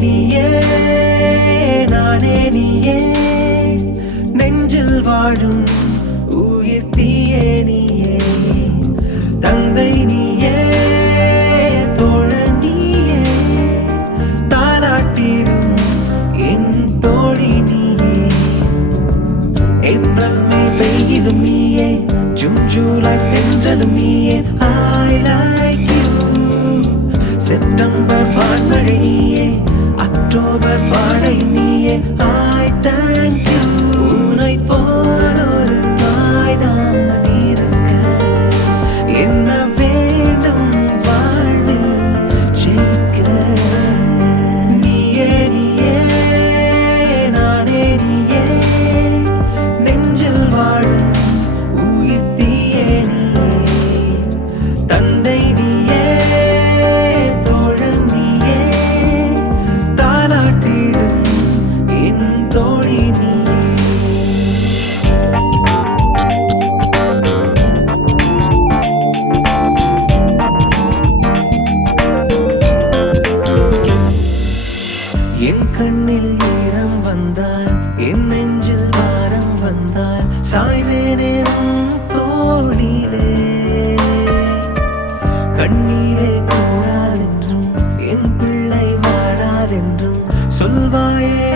நீயே நானே நீயே நெஞ்சில் வாழும் உயிர் தீயே நீயே தந்தை நீயே தோழன் நீயே தாலாட்டிடும் என் தோழி நீயே ஏப்ரல் மே வெயிலும் நீயே ஜூன் ஜூலை தென்றலும் நீயே I like you செப்டம்பர் வான்மழை நீயே அக்டோபர் வாடை நீயே I thank you உன்னை போல் ஒரு தாய்தான் இருக்க என்ன வேண்டும் வாழ்வில் ஜெயிக்க நீயே நீயே நானே நீயே நெஞ்சில் வாழும் உயிர் தீயே நீயே தந்தை நீயே தோழன் நீயே தாலாட்டிடும் என் தோழி நீயே என் கண்ணில் ஈரம் வந்தால் என் நெஞ்சில் வாரம் வந்தால் சாய்வேனே உன் தோளிலே கண்ணீரே கூடாதென்றும் என் பிள்ளை வாடாதென்றும் சொல்வாயே